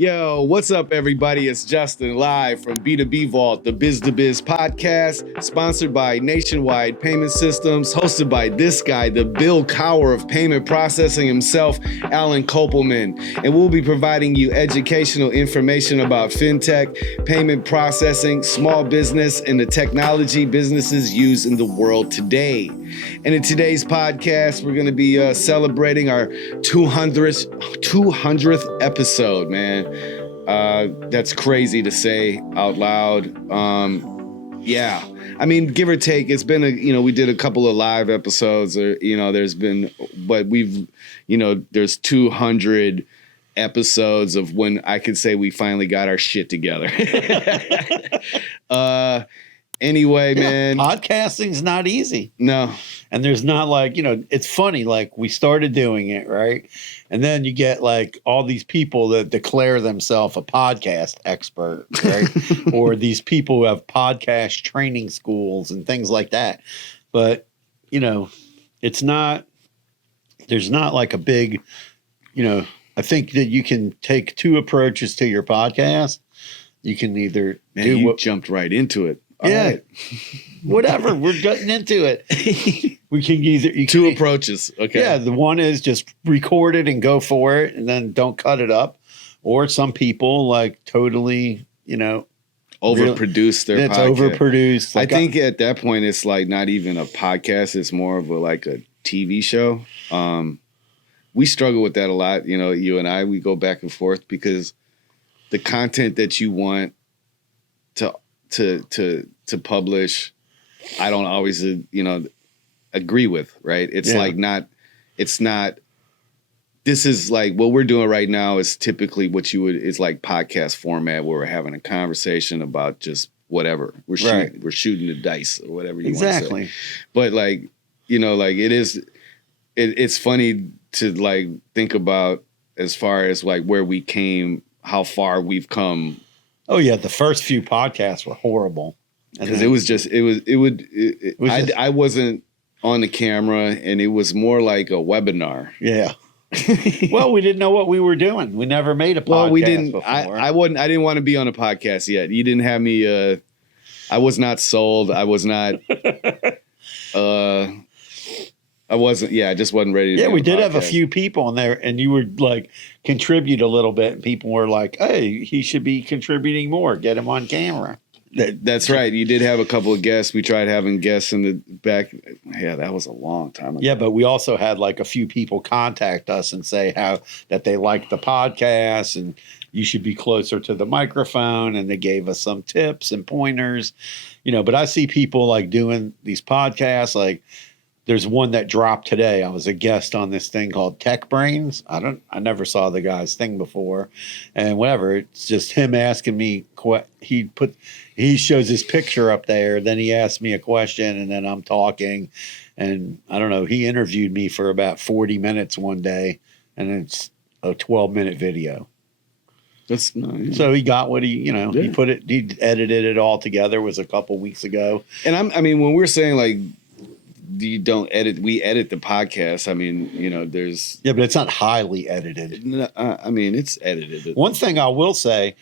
Yo, what's up, everybody? It's Justin live from B2B Vault, the Biz Podcast, sponsored by Nationwide Payment Systems, hosted by this guy, the Bill Cowher of payment processing himself, Alan Kopelman. And we'll be providing you educational information about fintech, payment processing, small business, and the technology businesses use in the world today. And in today's podcast, we're going to be celebrating our 200th episode, man. That's crazy to say out loud. Yeah, I mean, give or take, it's been we did a couple of live episodes, or there's been, but there's 200 episodes of when I could say we finally got our shit together. Anyway, man, podcasting's not easy. No. And there's not it's funny, like we started doing it, right? And then you get like all these people that declare themselves a podcast expert, right? Or these people who have podcast training schools and things like that. But, there's not like a big, I think that you can take two approaches to your podcast. You can either jumped right into it. All right. Whatever. We're getting into it. We can two approaches. Okay. Yeah. The one is just record it and go for it and then don't cut it up. Or some people like totally, overproduce their podcast. It's overproduced. I think at that point, it's like not even a podcast. It's more of a TV show. We struggle with that a lot. You and I, we go back and forth because the content that you want to publish, I don't always agree with, right? It's this is like what we're doing right now is typically what it's like podcast format where we're having a conversation about just whatever. We're shooting the dice or whatever you want to say. But it's funny to think about as far as where we came, how far we've come. Oh yeah, the first few podcasts were horrible because I wasn't on the camera, and it was more like a webinar. Yeah. Well, we didn't know what we were doing. We never made a podcast. Well, we didn't. Before. I didn't want to be on a podcast yet. You didn't have me. I was not sold. I was not. I wasn't. Yeah, I just wasn't ready to. Yeah, we did have a few people in there, and you would contribute a little bit, and people were like, "Hey, he should be contributing more. Get him on camera." That's right. You did have a couple of guests. We tried having guests in the back. Yeah, that was a long time ago. Yeah, but we also had a few people contact us and say that they liked the podcast and you should be closer to the microphone, and they gave us some tips and pointers. But I see people doing these podcasts There's one that dropped today. I was a guest on this thing called Tech Brains. I never saw the guy's thing before, and whatever. It's just him asking me. He shows his picture up there. Then he asked me a question, and then I'm talking, and I don't know. He interviewed me for about 40 minutes one day, and it's a 12-minute video. That's nice. So he got what he edited it all together. It was a couple weeks ago. And when we're saying you don't edit, we edit the podcast. There's... Yeah, but it's not highly edited. It's edited. One thing I will say,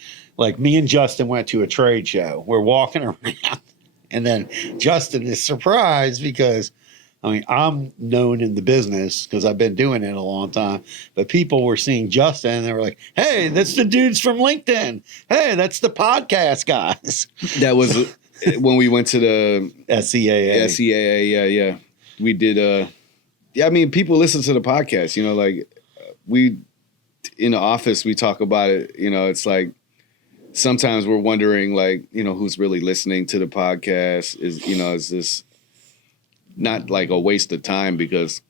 me and Justin went to a trade show. We're walking around, and then Justin is surprised because, I'm known in the business because I've been doing it a long time. But people were seeing Justin, and they were like, "Hey, that's the dudes from LinkedIn. Hey, that's the podcast guys." That was... when we went to the SEAA, yeah, we did. People listen to the podcast. We in the office we talk about it. It's sometimes we're wondering, who's really listening to the podcast? Is this not a waste of time? Because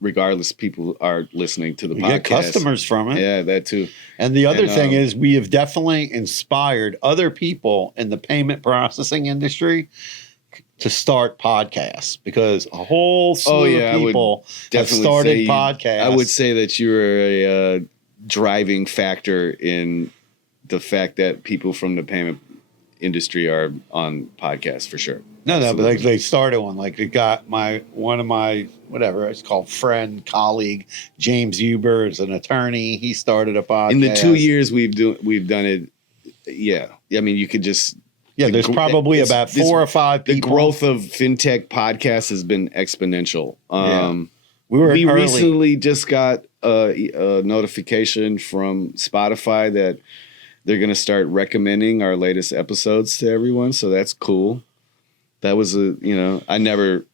regardless, people are listening to the podcast. Get customers from it. Yeah, that too. And the other thing is we have definitely inspired other people in the payment processing industry to start podcasts, because a whole slew of people have started podcasts. I would say that you're a driving factor in the fact that people from the payment industry are on podcasts for sure. No, but Absolutely. they started one. Like it got one of my whatever it's called friend colleague James Huber is an attorney. He started a podcast. In the 2 years we've done it. Yeah, I mean you could just there's probably about 4 or 5 people. The growth of fintech podcasts has been exponential. We recently just got a notification from Spotify that they're going to start recommending our latest episodes to everyone. So that's cool. That was I never,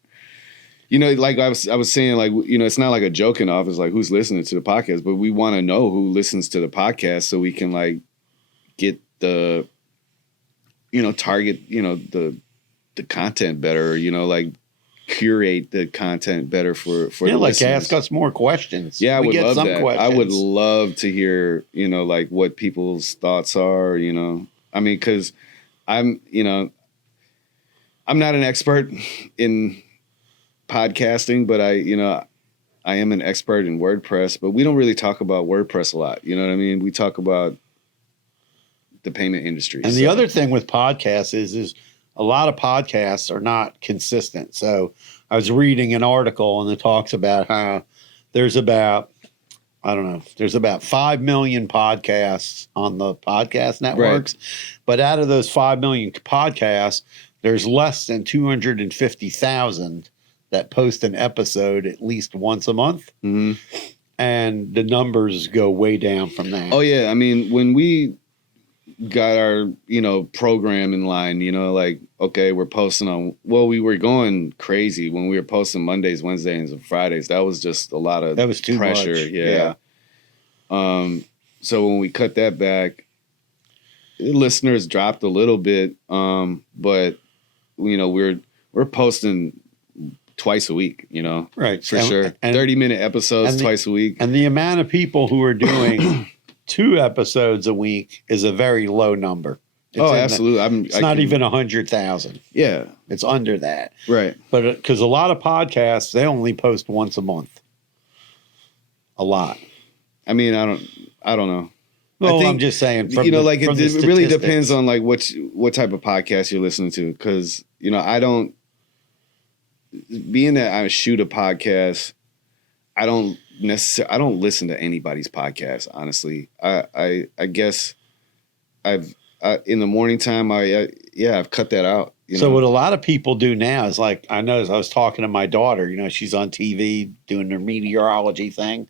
like I was saying, like, it's not like a joking off. It's like, who's listening to the podcast, but we want to know who listens to the podcast so we can like get the, target, the content better, like curate the content better for the like listeners. ask us more questions. Yeah, I would love that. Questions. I would love to hear, like what people's thoughts are, I mean, because I'm not an expert in podcasting, but I am an expert in WordPress, but we don't really talk about WordPress a lot. You know what I mean? We talk about the payment industry. And the other thing with podcasts is a lot of podcasts are not consistent. So I was reading an article and it talks about how there's about 5 million podcasts on the podcast networks. Right. But out of those 5 million podcasts, there's less than 250,000 that post an episode at least once a month. Mm-hmm. And the numbers go way down from that. Oh, yeah. I mean, when we got our, program in line, like, okay, we're posting on, we were going crazy when we were posting Mondays, Wednesdays, and Fridays. That was just a lot of too pressure. Much. Yeah. So when we cut that back, listeners dropped a little bit. But we're posting twice a week, right. For sure. 30-minute episodes twice a week. And the amount of people who are doing 2 episodes a week is a very low number. It's absolutely. It's not even 100,000. Yeah. It's under that. Right. But because a lot of podcasts, they only post once a month. A lot. I mean, I don't know. Well, I'm just saying, it really depends on like what type of podcast you're listening to. Because, being that I shoot a podcast, I don't listen to anybody's podcast, honestly. I guess I've in the morning time, I've cut that out. So what a lot of people do now is like, I was talking to my daughter, she's on TV doing her meteorology thing.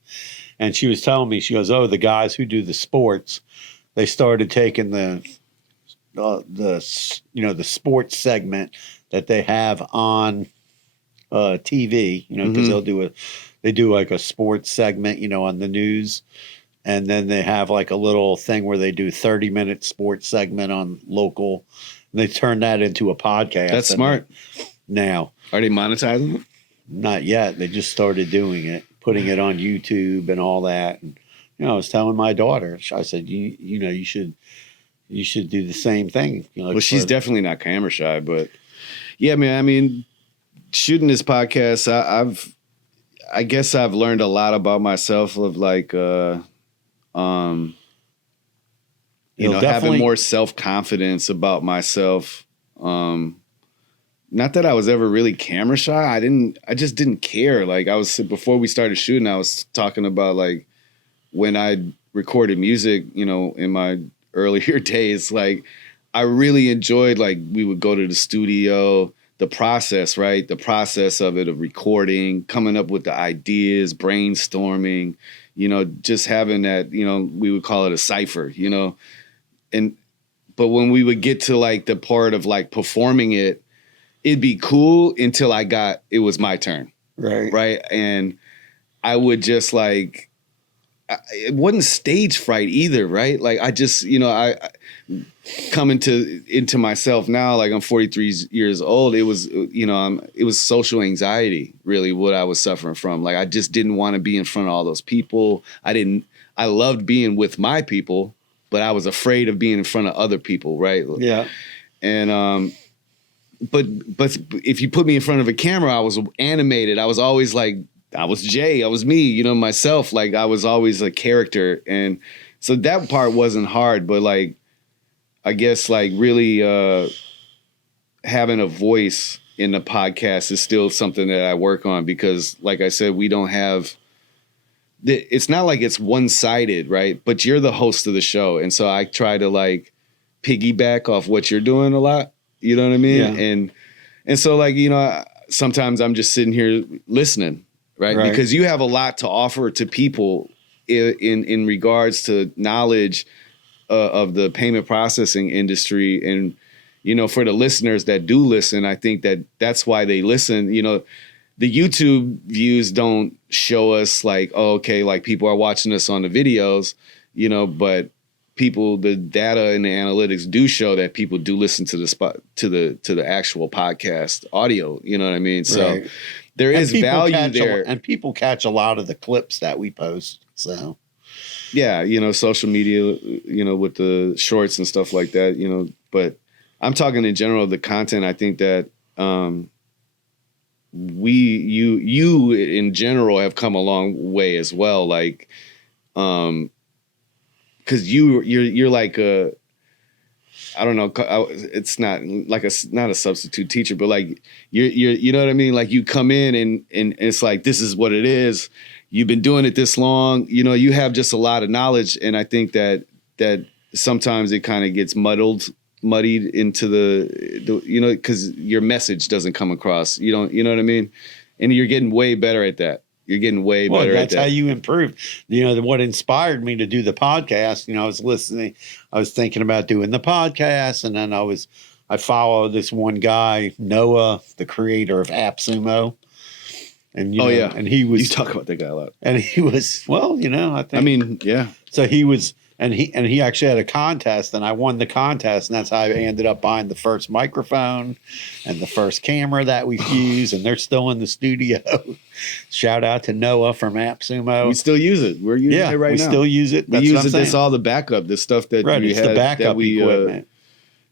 And she was telling me, she goes, the guys who do the sports, they started taking the sports segment that they have on TV, because they do like a sports segment, on the news. And then they have like a little thing where they do 30-minute sports segment on local. And they turn that into a podcast. That's smart. Now. Are they monetizing it? Not yet. They just started doing it, putting it on YouTube and all that. And, I was telling my daughter, I said, you should do the same thing. Well, she's definitely not camera shy, but yeah, man, I mean, shooting this podcast, I guess I've learned a lot about myself of like, having more self-confidence about myself. Not that I was ever really camera shy. I just didn't care. Like before we started shooting, I was talking about like when I recorded music, in my earlier days, like I really enjoyed, like we would go to the studio, the process, right? The process of it, of recording, coming up with the ideas, brainstorming, just having that, we would call it a cipher, but when we would get to like the part of like performing it, it'd be cool until it was my turn. Right. Right. And I would just like, it wasn't stage fright either. Right. Like I just, I come into myself now, like I'm 43 years old. It was, it was social anxiety, really what I was suffering from. Like, I just didn't want to be in front of all those people. I loved being with my people, but I was afraid of being in front of other people. Right. Yeah. And, but if you put me in front of a camera, I was animated. I was always like, I was Jay. I was me, myself. Like I was always a character. And so that part wasn't hard, but like, I guess like really having a voice in the podcast is still something that I work on because, like I said, we don't have. It's not like it's one-sided, right? But you're the host of the show, and so I try to like piggyback off what you're doing a lot. You know what I mean? Yeah. And so like sometimes I'm just sitting here listening, right? Because you have a lot to offer to people in regards to knowledge of the payment processing industry. And for the listeners that do listen, I think that's why they listen. The YouTube views don't show us like, oh, okay, like people are watching us on the videos, but the data and the analytics do show that people do listen to the actual podcast audio. You know what I mean? So there is value there. And people catch a lot of the clips that we post. So yeah, social media, with the shorts and stuff like that, but I'm talking in general, the content. I think that, you in general have come a long way as well. Like, because you're like I don't know, it's not like not a substitute teacher, but like you know what I mean? Like you come in and it's like, this is what it is. You've been doing it this long, you have just a lot of knowledge. And I think that sometimes it kind of gets muddied into the because your message doesn't come across. You know what I mean? And you're getting way better at that. You're getting way better at that. That's how you improve. What inspired me to do the podcast, I was listening, I was thinking about doing the podcast, and then I followed this one guy, Noah, the creator of AppSumo. And and he was, you talk about that guy a lot. And he was, I think, yeah. So he was, and he actually had a contest, and I won the contest, and that's how I ended up buying the first microphone and the first camera that we use, and they're still in the studio. Shout out to Noah from AppSumo. We still use it. We're using it right now. We still use it. That's we use it. That's all the backup, the stuff that we had. The backup equipment.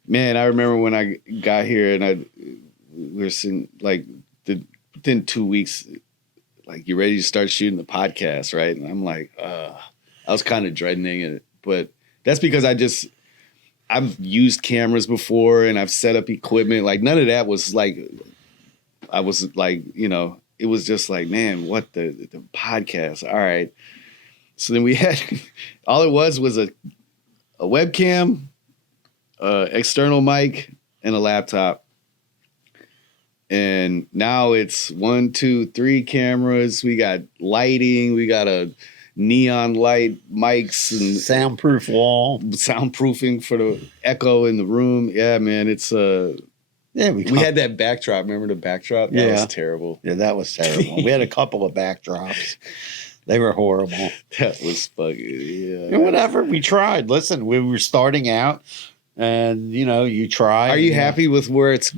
Man, I remember when I got here, and we were seeing like within 2 weeks, like you're ready to start shooting the podcast, right? And I'm like, I was kind of dreading it. But that's because I've used cameras before and I've set up equipment. Like none of that was like, I was like, it was just like, man, what the podcast. All right. So then we had, all it was a webcam, external mic, and a laptop. And now it's 1, 2, 3 cameras. We got lighting. We got a neon light, mics, and soundproofing for the echo in the room. Yeah, man, it's we had that backdrop. Remember the backdrop? That was terrible. Yeah, that was terrible. We had a couple of backdrops. They were horrible. That was fucking and whatever. We tried. Listen, we were starting out, and you try. Are you happy with where it's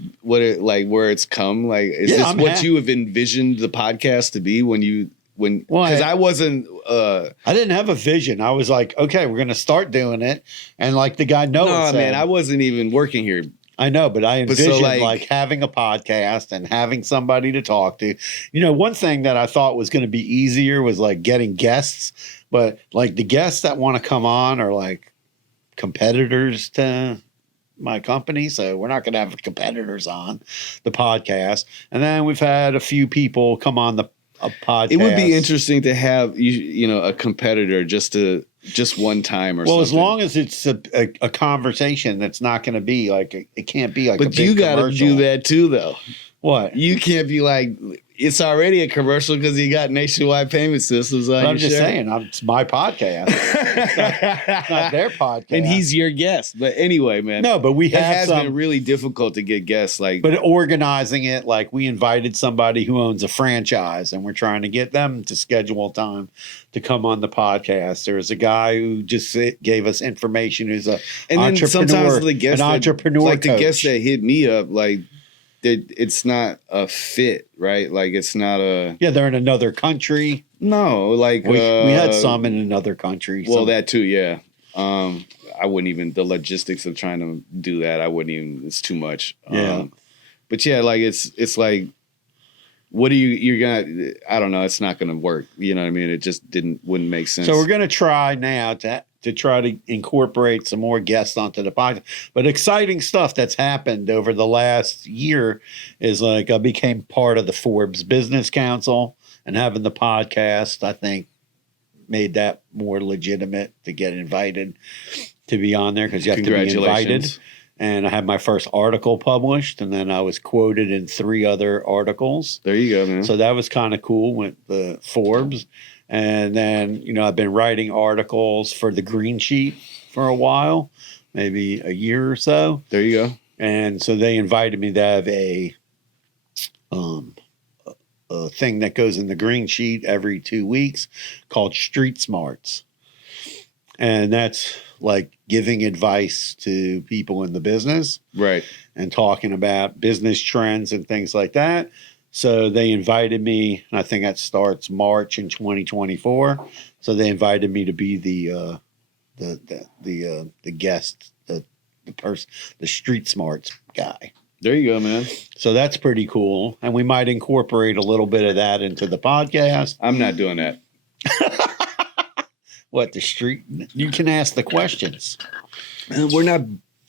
come? Like, is this what you have envisioned the podcast to be because I wasn't. I didn't have a vision. I was like, okay, we're going to start doing it, and like the guy Noah said, man, I wasn't even working here. I know, but I envisioned like having a podcast and having somebody to talk to. One thing that I thought was going to be easier was like getting guests, but like the guests that want to come on are like competitors to my company, so we're not going to have competitors on the podcast. And then we've had a few people come on a podcast. It would be interesting to have a competitor just one time or something. Well, as long as it's a conversation that's not going to be like it can't be like. But you got to do that too, though. What? You can't be like, it's already a commercial because you got Nationwide Payment Systems on. But I'm just saying, it's my podcast. It's not their podcast, and he's your guest. But anyway, man, no, but it has been really difficult to get guests. But organizing it, like we invited somebody who owns a franchise, and we're trying to get them to schedule time to come on the podcast. There's a guy who just gave us information who's an entrepreneur. Sometimes the guests, like the guests that hit me up, like. It's not a fit, right? Like it's not a. Yeah, they're in another country. No, like we had some in another country. Well, that too, yeah. I wouldn't even the logistics of trying to do that. I wouldn't even. It's too much. Yeah, but yeah, like it's like, what are you're gonna? I don't know. It's not gonna work. You know what I mean? It just wouldn't make sense. So we're gonna try now to to try to incorporate some more guests onto the podcast. But exciting stuff that's happened over the last year is like I became part of the Forbes Business Council, and having the podcast, I think, made that more legitimate to get invited to be on there, because you have to be invited. And I had my first article published, and then I was quoted in 3 other articles. There you go, man. So that was kind of cool with the Forbes. And then, you know, I've been writing articles for the Green Sheet for a while, maybe a year or so. There you go. And so they invited me to have a thing that goes in the Green Sheet every 2 weeks called Street Smarts. And that's like giving advice to people in the business. Right. And talking about business trends and things like that. So they invited me, and I think that starts March in 2024. So they invited me to be the guest, the person, the Street Smarts guy. There you go, man. So that's pretty cool, and we might incorporate a little bit of that into the podcast. I'm not doing that. What, the street? You can ask the questions. We're not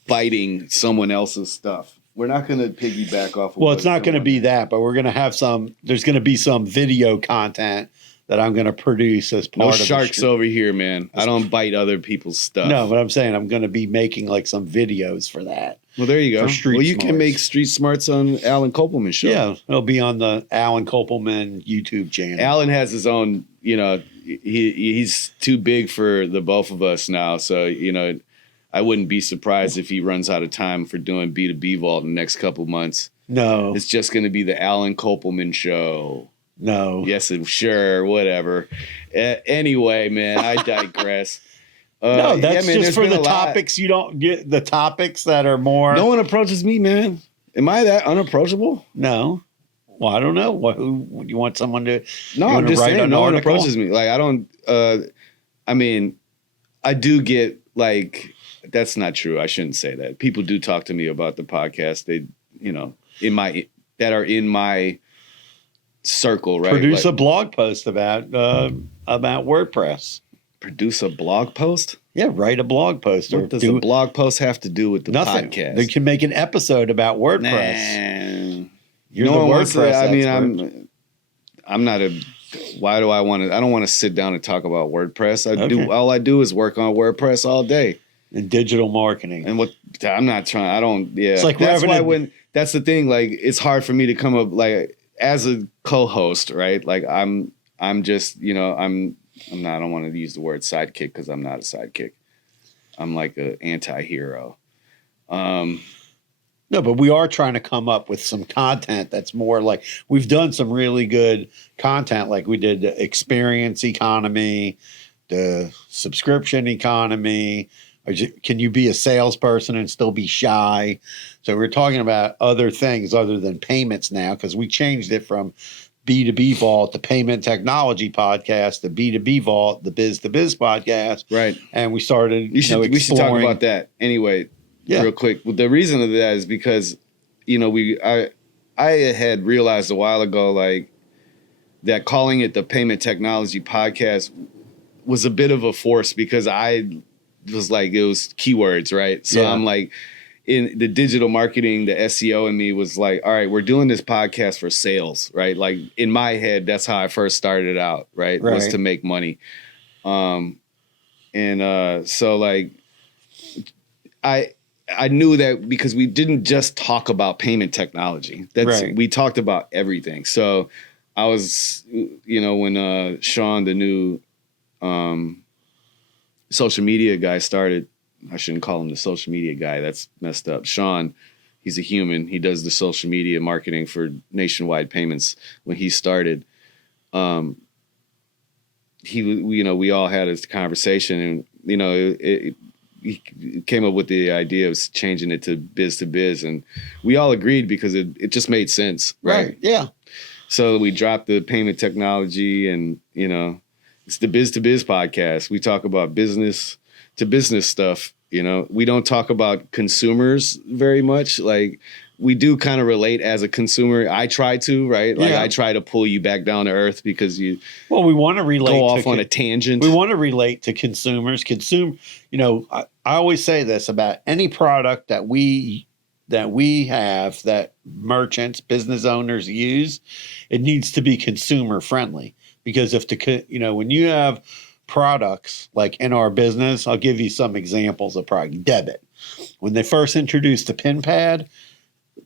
biting someone else's stuff. We're not going to piggyback off of. Well, it's not going to be that, but we're going to have there's going to be some video content that I'm going to produce as part of No sharks over here, man. I don't bite other people's stuff. No, but I'm saying I'm going to be making like some videos for that. Well, there you go. Well, you can make Street Smarts on Alan Kopelman's show. Yeah, it'll be on the Alan Kopelman YouTube channel. Alan has his own, you know, he's too big for the both of us now. So, you know, I wouldn't be surprised if he runs out of time for doing B2B Vault in the next couple months. No. It's just going to be the Alan Kopelman show. No. Yes, sure, whatever. Anyway, man, I digress. No, that's just for the topics you don't get, the topics that are more. No one approaches me, man. Am I that unapproachable? No. Well, I don't know. Who you want someone to? No, I'm just saying. No one approaches me. Like I don't. I mean, I do get like. That's not true. I shouldn't say that. People do talk to me about the podcast. They, you know, that are in my circle, right? Produce a blog post about WordPress. Produce a blog post? Yeah, write a blog post. What does a blog post have to do with the podcast? They can make an episode about WordPress. Nah. You're the WordPress expert. I'm not a. Why do I want to? I don't want to sit down and talk about WordPress. All I do is work on WordPress all day. And digital marketing. And I'm not trying. I don't. Yeah. It's like that's why that's the thing. Like it's hard for me to come up like as a co-host, right? Like I'm just, you know, I'm not. I don't want to use the word sidekick because I'm not a sidekick. I'm like an anti-hero. No, but we are trying to come up with some content that's more like we've done some really good content, like we did the experience economy, the subscription economy. Can you be a salesperson and still be shy? So we're talking about other things other than payments now, because we changed it from B2B Vault, the Payment Technology Podcast, the B2B Vault, the Biz Podcast. Right. And we started, we should talk about that anyway, real quick. Well, the reason of that is because, you know, I had realized a while ago, like, that calling it the Payment Technology Podcast was a bit of a force because I was like, it was keywords, right? So I'm like, in the digital marketing, the SEO in me was like, all right, we're doing this podcast for sales, right? Like in my head, that's how I first started out, right? Was to make money. So like, I knew that because we didn't just talk about payment technology. We talked about everything. So I was, you know, when Sean, the new social media guy started, I shouldn't call him the social media guy. That's messed up. Sean, he's a human. He does the social media marketing for Nationwide Payments. When he started, we all had this conversation, and you know, he came up with the idea of changing it to biz, and we all agreed because it just made sense, right? Yeah. So we dropped the payment technology, and you know. It's the Biz Podcast. We talk about business to business stuff. You know, we don't talk about consumers very much. Like we do kind of relate as a consumer. I try to, right? Like I try to pull you back down to earth because we want to relate. Go off on a tangent. We want to relate to consumers. I always say this about any product that we have that merchants, business owners use, it needs to be consumer friendly. Because when you have products like in our business, I'll give you some examples of product. Debit. When they first introduced the PIN pad,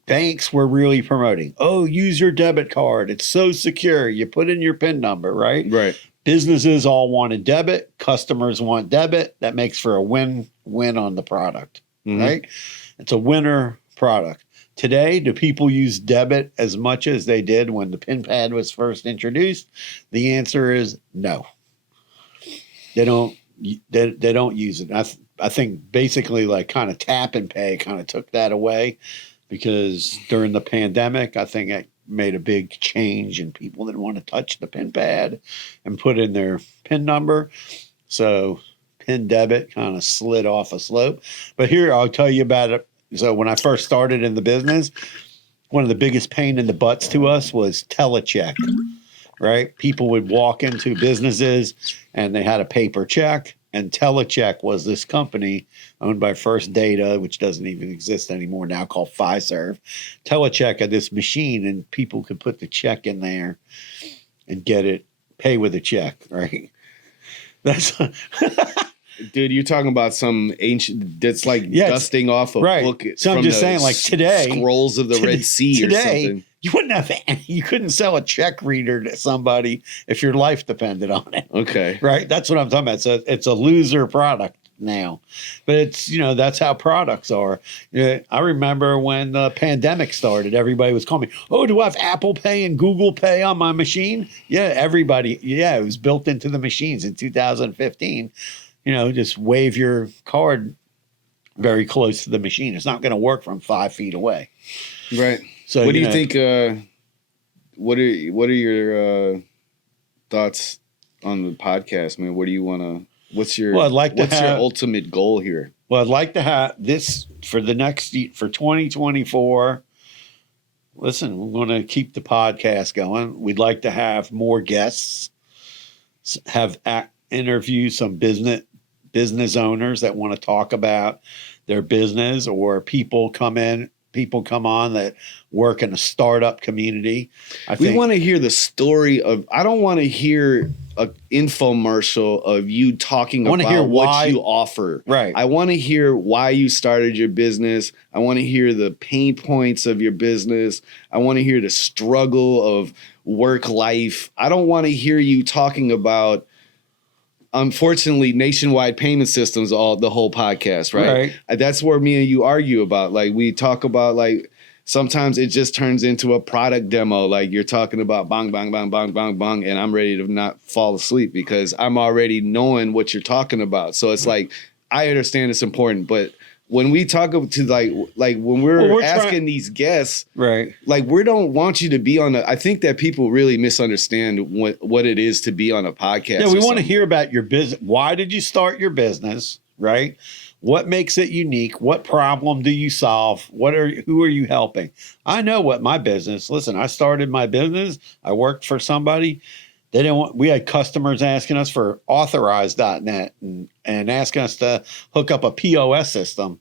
banks were really promoting, use your debit card. It's so secure. You put in your PIN number, right? Right. Businesses all wanted debit. Customers want debit. That makes for a win-win on the product, right? It's a winner product. Today, do people use debit as much as they did when the PIN pad was first introduced? The answer is no. They don't use it. I think basically like kind of tap and pay kind of took that away because during the pandemic, I think it made a big change and people didn't want to touch the PIN pad and put in their PIN number. So PIN debit kind of slid off a slope. But here, I'll tell you about it. So when I first started in the business, one of the biggest pain in the butts to us was telecheck, right? People would walk into businesses and they had a paper check, and telecheck was this company owned by First Data, which doesn't even exist anymore now, called Fiserv. Telecheck had this machine and people could put the check in there and pay with a check, right? That's dude, you're talking about some ancient that's like dusting off a book. So I'm just saying, like today, scrolls of the Red Sea or something. You couldn't sell a check reader to somebody if your life depended on it. Okay. Right? That's what I'm talking about. So it's a loser product now. But it's, that's how products are. I remember when the pandemic started, everybody was calling me, do I have Apple Pay and Google Pay on my machine? Yeah, everybody. Yeah, it was built into the machines in 2015. Just wave your card very close to the machine. It's not going to work from 5 feet away. Right. So what do you think? What are your thoughts on the podcast, man? What do you want to? What's your ultimate goal here? Well, I'd like to have this for 2024. Listen, we're going to keep the podcast going. We'd like to have more guests, interview some business owners that want to talk about their business, or people come on that work in a startup community. We want to hear the story of, I don't want to hear an infomercial of you talking about what you offer. Right. I want to hear why you started your business. I want to hear the pain points of your business. I want to hear the struggle of work life. I don't want to hear you talking about, unfortunately, nationwide payment systems, the whole podcast, right? That's where me and you argue about. Like, we talk about, like, sometimes it just turns into a product demo. Like, you're talking about bang, bang, bang, bang, bang, bang, and I'm ready to not fall asleep because I'm already knowing what you're talking about. So it's like, I understand it's important, but when we talk to like when we're asking these guests, right? Like, we don't want you to be on I think that people really misunderstand what it is to be on a podcast. Yeah, we want to hear about your business. Why did you start your business? Right? What makes it unique? What problem do you solve? Who are you helping? I know what my business. Listen, I started my business. I worked for somebody. We had customers asking us for authorize.net and asking us to hook up a POS system,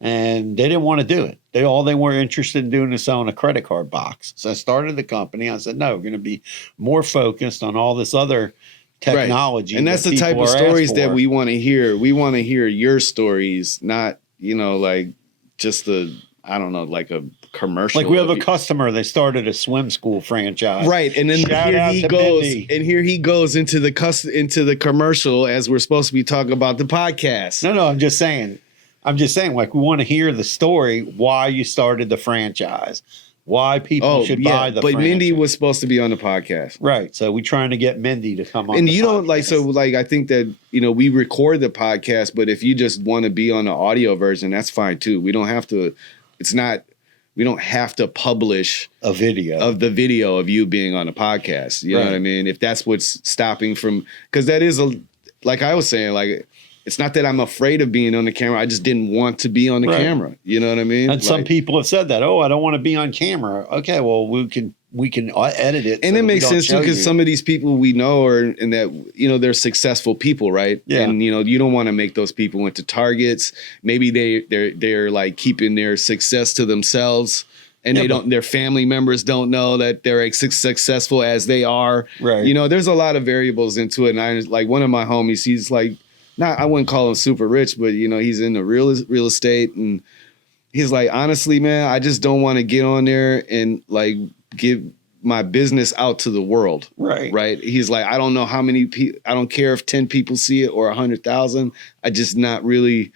and they didn't want to do it. They were interested in doing is selling a credit card box. So I started the company. I said, no, we're going to be more focused on all this other technology. Right. And that's the type of stories that we want to hear. We want to hear your stories, not, like just like a commercial. Like, we have a customer, they started a swim school franchise. Right. And then here he goes into the commercial as we're supposed to be talking about the podcast. No, I'm just saying, like, we want to hear the story, why you started the franchise, why people should buy the franchise. But Mindy was supposed to be on the podcast. Right. So we're trying to get Mindy to come on. And you don't I think that, we record the podcast, but if you just want to be on the audio version, that's fine too. We don't have to, we don't have to publish a video of the video of you being on a podcast. You know what I mean? If that's what's stopping from, because that is like I was saying, like, it's not that I'm afraid of being on the camera. I just didn't want to be on the camera. You know what I mean? And some people have said that, oh, I don't want to be on camera. Okay, well, we can edit it. And so it makes sense too, because some of these people we know are, and that, you know, they're successful people, right? Yeah. And, you know, you don't want to make those people into targets. Maybe they're like keeping their success to themselves. And their family members don't know that they're as successful as they are. Right. You know, there's a lot of variables into it. And I like one of my homies, he's like, I wouldn't call him super rich, but you know, he's in the real estate. And he's like, honestly, man, I just don't want to get on there and like give my business out to the world. Right. Right. He's like, I don't know how many people, I don't care if 10 people see it or 100,000. I just not really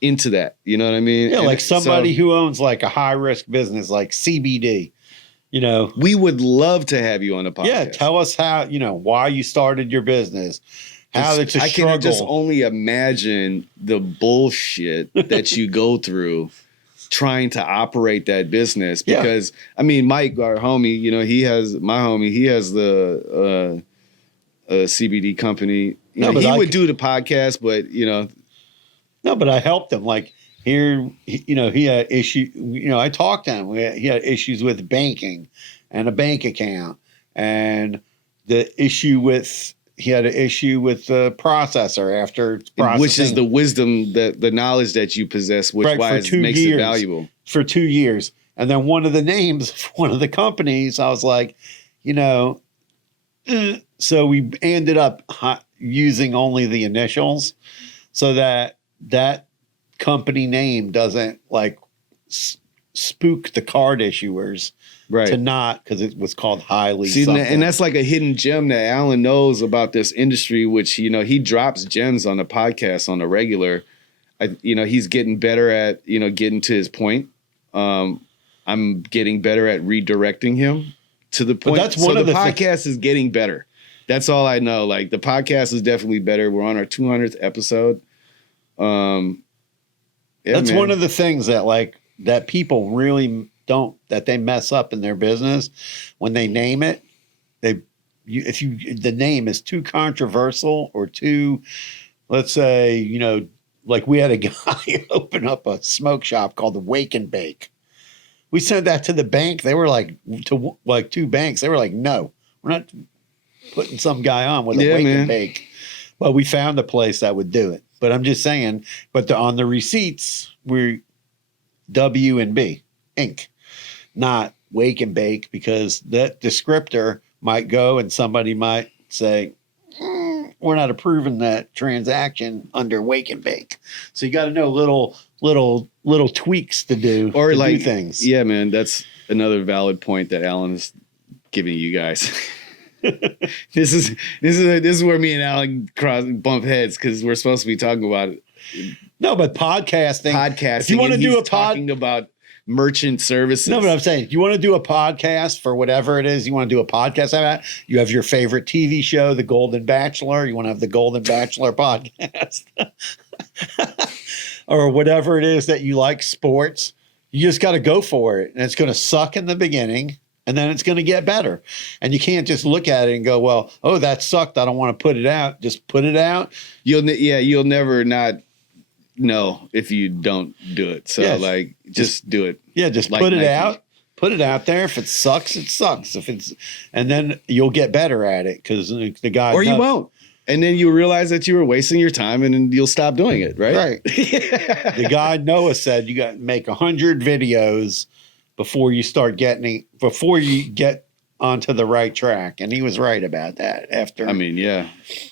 into that. You know what I mean? Yeah, and like somebody who owns like a high risk business like CBD, you know. We would love to have you on the podcast. Yeah, tell us how, you know, why you started your business. How it's a struggle. I can just only imagine the bullshit that you go through trying to operate that business. Because I mean, Mike, our homie, you know, he has the CBD company. You know, he would do the podcast, but you know. No, but I helped him. Like here, you know, he had issue. You know, I talked to him. He had issues with banking and a bank account, and the issue with he had an issue with the processor after processing, which is the wisdom, the knowledge that you possess, which makes it valuable for 2 years. And then one of the names, one of the companies, I was like, you know, so we ended up using only the initials, so that company name doesn't like spook the card issuers, right? To not, because it was called Highly. See, and that's like a hidden gem that Alan knows about this industry, which, you know, he drops gems on the podcast on a regular. You know, he's getting better at, you know, getting to his point. I'm getting better at redirecting him to the point. But that's one of the podcast is getting better. That's all I know. Like the podcast is definitely better. We're on our 200th episode. That's one of the things that like that people really don't, that they mess up in their business when they name it. The name is too controversial or too, let's say, you know, like we had a guy open up a smoke shop called the Wake and Bake. We sent that to the bank. They were like, to like 2 banks. They were like, no, we're not putting some guy on with a Wake and Bake. But we found a place that would do it. But I'm just saying, on the receipts, we're W&B, Inc., not Wake and Bake, because that descriptor might go and somebody might say, we're not approving that transaction under Wake and Bake. So you got to know little tweaks to do, or to like do things. Yeah, man, that's another valid point that Alan is giving you guys. This is where me and Alan bump heads, because we're supposed to be talking about it. No, but podcasting. If you want to do talking about merchant services. No, but I'm saying, you want to do a podcast for whatever it is you want to do a podcast about. You have your favorite TV show, The Golden Bachelor. You want to have the Golden Bachelor podcast, or whatever it is that you like, sports. You just got to go for it, and it's going to suck in the beginning. And then it's going to get better. And you can't just look at it and go, well, oh, that sucked, I don't want to put it out. Just put it out. You'll never not know if you don't do it. So like, just do it. Yeah, just like put it out. Put it out there. If it sucks, it sucks. And then you'll get better at it, because the guy. Or you won't. And then you realize that you were wasting your time, and then you'll stop doing it, right? Right. The guy Noah said you got to make 100 videos before you get onto the right track. And he was right about that.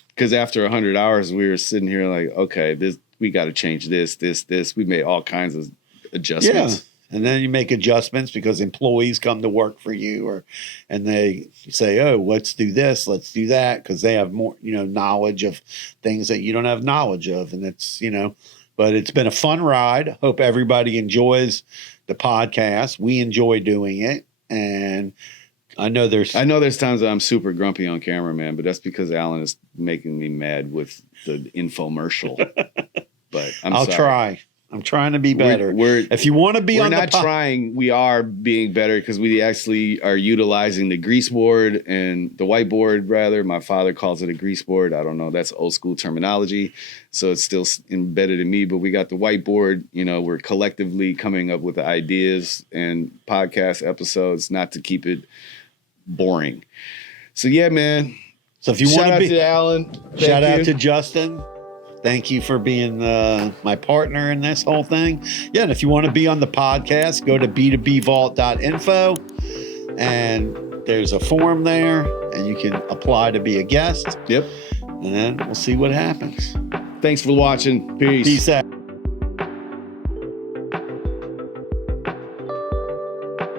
Because after 100 hours, we were sitting here like, okay, we got to change this. We made all kinds of adjustments. Yeah. And then you make adjustments because employees come to work for you, and they say, oh, let's do this, let's do that, because they have more, you know, knowledge of things that you don't have knowledge of. And it's, you know, but it's been a fun ride. Hope everybody enjoys the podcast. We enjoy doing it. And I know there's times that I'm super grumpy on camera, man, but that's because Alan is making me mad with the infomercial. But I'll try. I'm trying to be better. If you want to be on the not trying, we are being better because we actually are utilizing the grease board and the whiteboard, rather. My father calls it a grease board. I don't know. That's old school terminology. So it's still embedded in me. But we got the whiteboard. You know, we're collectively coming up with the ideas and podcast episodes, not to keep it boring. So, yeah, man. So if you want to be to Alan. Shout out to Justin. Thank you for being my partner in this whole thing. Yeah, and if you want to be on the podcast, go to b2bvault.info, and there's a form there, and you can apply to be a guest. Yep. And then we'll see what happens. Thanks for watching. Peace. Peace out.